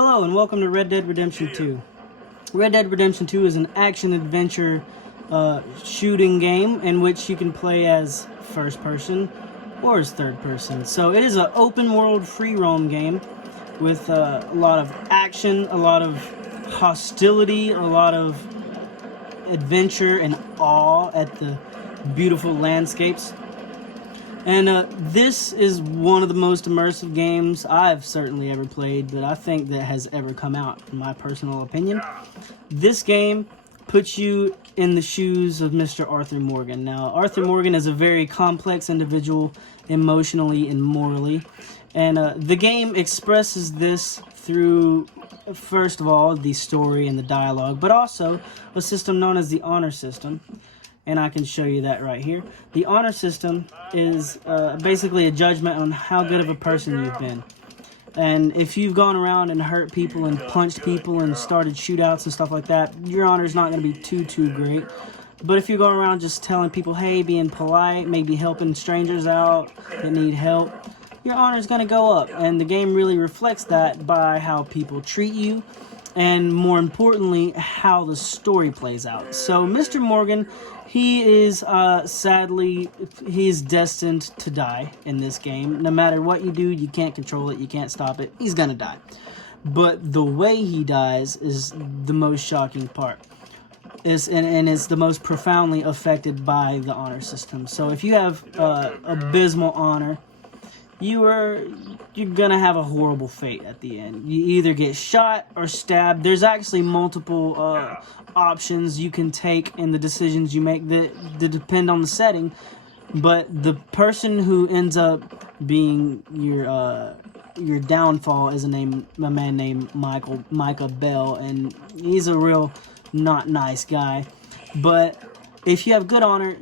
Hello and welcome to Red Dead Redemption 2. Red Dead Redemption 2 is an action-adventure shooting game in which you can play as first person or as third person. So it is an open world free roam game with a lot of action, a lot of hostility, a lot of adventure and awe at the beautiful landscapes. And this is one of the most immersive games I've certainly ever played, that I think that has ever come out, in my personal opinion. This game puts you in the shoes of Mr. Arthur Morgan. Now, Arthur Morgan is a very complex individual, emotionally and morally. And the game expresses this through, first of all, the story and the dialogue, but also a system known as the honor system. And I can show you that right here. The honor system is basically a judgment on how good of a person you've been. And if you've gone around and hurt people and punched people and started shootouts and stuff like that, your honor is not going to be too great. But if you're going around just telling people, hey, being polite, maybe helping strangers out that need help, your honor is going to go up. And the game really reflects that by how people treat you, and more importantly, how the story plays out. So Mr. Morgan, he is sadly, he's destined to die in this game. No matter what you do, you can't control it, you can't stop it, he's gonna die. But the way he dies is the most shocking part. And it's the most profoundly affected by the honor system. So if you have abysmal honor, you're gonna have a horrible fate at the end. You either get shot or stabbed. There's actually multiple options you can take in the decisions you make that depend on the setting. But the person who ends up being your downfall is a man named Micah Bell, and he's a real not nice guy. But if you have good honor,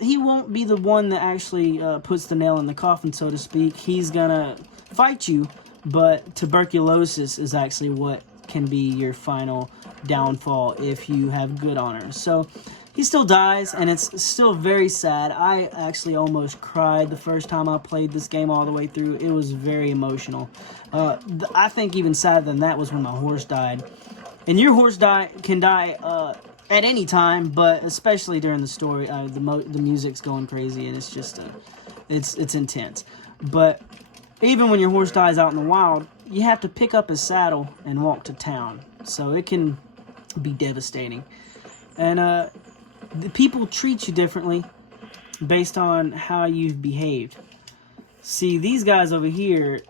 he won't be the one that actually puts the nail in the coffin, so to speak. He's gonna fight you, but tuberculosis is actually what can be your final downfall if you have good honor. So he still dies, and it's still very sad. I actually almost cried the first time I played this game all the way through. It was very emotional. I think even sadder than that was when my horse died. And your horse can die at any time, but especially during the story, the music's going crazy, and it's just it's intense. But even when your horse dies out in the wild, you have to pick up his saddle and walk to town, so it can be devastating. And the people treat you differently based on how you've behaved. See, these guys over here.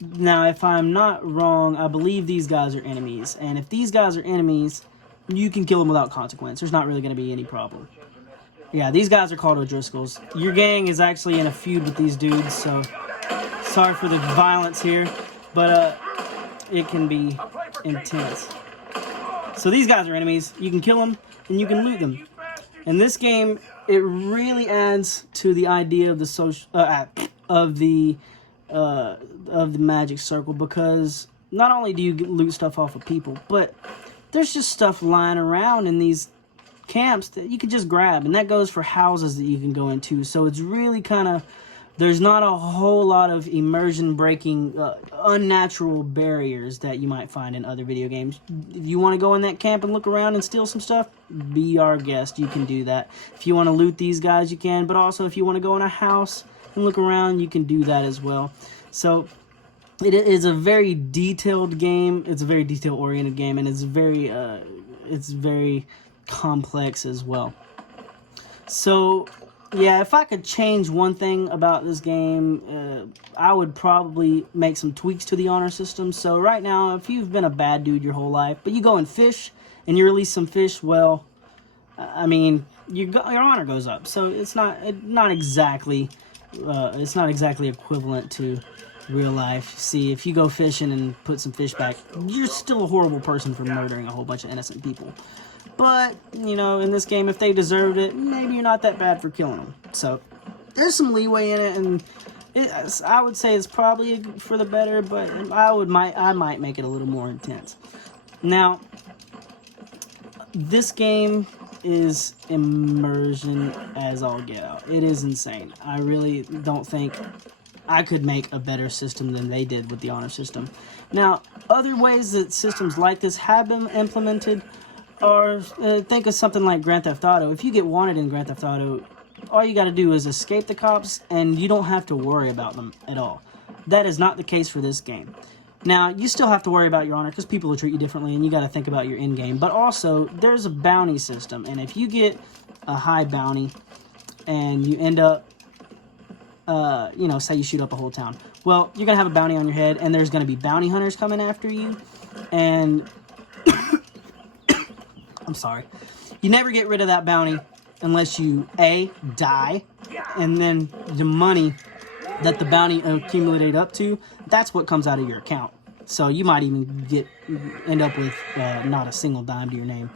Now, if I'm not wrong, I believe these guys are enemies, and if these guys are enemies, you can kill them without consequence. There's not really going to be any problem. Yeah, these guys are called O'Driscolls. Your gang is actually in a feud with these dudes, so sorry for the violence here, but it can be intense. So these guys are enemies. You can kill them, and you can loot them. In this game, it really adds to the idea of the of the magic circle, because not only do you loot stuff off of people, but there's just stuff lying around in these camps that you can just grab, and that goes for houses that you can go into. So it's really kind of, there's not a whole lot of immersion breaking unnatural barriers that you might find in other video games. If you want to go in that camp and look around and steal some stuff, be our guest, you can do that. If you want to loot these guys, you can, but also if you want to go in a house and look around, you can do that as well. So it is a very detailed game. It's a very detail-oriented game, and it's very complex as well. So, yeah, if I could change one thing about this game, I would probably make some tweaks to the honor system. So right now, if you've been a bad dude your whole life, but you go and fish, and you release some fish, well, I mean, your honor goes up. So it's not exactly equivalent to real life. See, if you go fishing and put some fish back, you're still a horrible person for murdering a whole bunch of innocent people. But, you know, in this game, if they deserved it, maybe you're not that bad for killing them. So there's some leeway in it, and I would say it's probably for the better, but I might make it a little more intense. Now, this game is immersion as all get out. It is insane. I really don't think I could make a better system than they did with the honor system. Now, other ways that systems like this have been implemented are, think of something like Grand Theft Auto. If you get wanted in Grand Theft Auto, all you got to do is escape the cops, and you don't have to worry about them at all. That is not the case for this game. Now, you still have to worry about your honor because people will treat you differently, and you got to think about your end game. But also, there's a bounty system, and if you get a high bounty and you end up, you know, say you shoot up a whole town, well, you're going to have a bounty on your head, and there's going to be bounty hunters coming after you, and I'm sorry, you never get rid of that bounty unless you, A, die, and then the money that the bounty accumulated up to, that's what comes out of your account. So you might even end up with not a single dime to your name.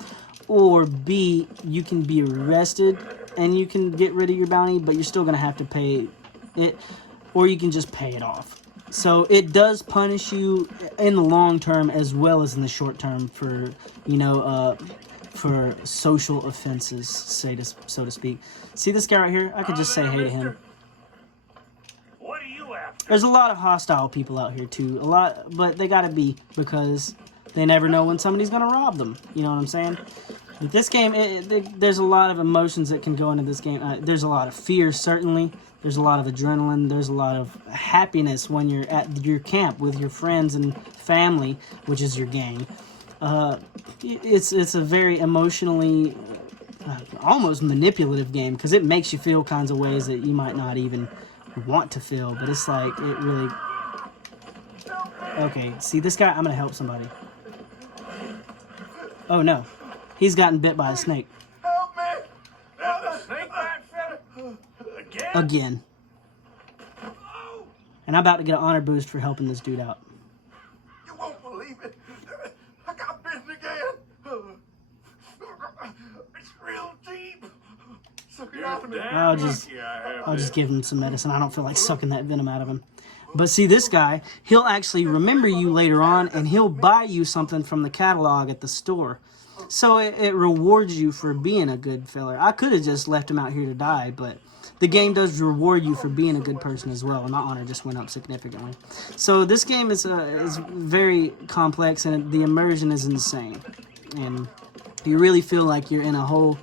Or B, you can be arrested and you can get rid of your bounty, but you're still going to have to pay it, or you can just pay it off. So it does punish you in the long term as well as in the short term for, you know, for social offenses, so to speak. See this guy right here? I could just say hey to him. There's a lot of hostile people out here too, but they gotta be, because they never know when somebody's gonna rob them. You know what I'm saying? With this game, there's a lot of emotions that can go into this game. There's a lot of fear, certainly. There's a lot of adrenaline. There's a lot of happiness when you're at your camp with your friends and family, which is your gang. It's a very emotionally, almost manipulative game, because it makes you feel kinds of ways that you might not even want to feel, but it's like, it really... Okay, see this guy? I'm gonna help somebody. Oh no, he's gotten bit by a snake. Help me! Now the snake bite again. And I'm about to get an honor boost for helping this dude out. You won't believe it. I got bitten again. It's real deep. Suck it out of me. I'll just give him some medicine. I don't feel like sucking that venom out of him. But see, this guy, he'll actually remember you later on, and he'll buy you something from the catalog at the store. So it rewards you for being a good fella. I could have just left him out here to die, but the game does reward you for being a good person as well, and my honor just went up significantly. So this game is very complex, and the immersion is insane. And you really feel like you're in a whole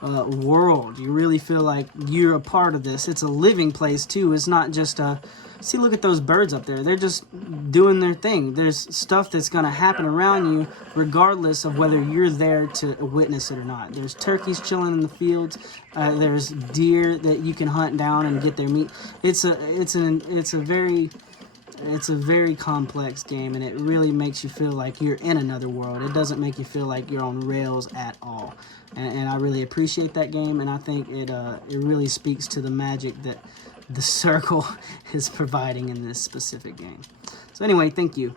world. You really feel like you're a part of this. It's a living place too. It's not just a... See, look at those birds up there. They're just doing their thing. There's stuff that's going to happen around you regardless of whether you're there to witness it or not. There's turkeys chilling in the fields. There's deer that you can hunt down and get their meat. It's a very complex game, and it really makes you feel like you're in another world. It doesn't make you feel like you're on rails at all. And I really appreciate that game, and I think it really speaks to the magic that the Circle is providing in this specific game. So anyway, thank you.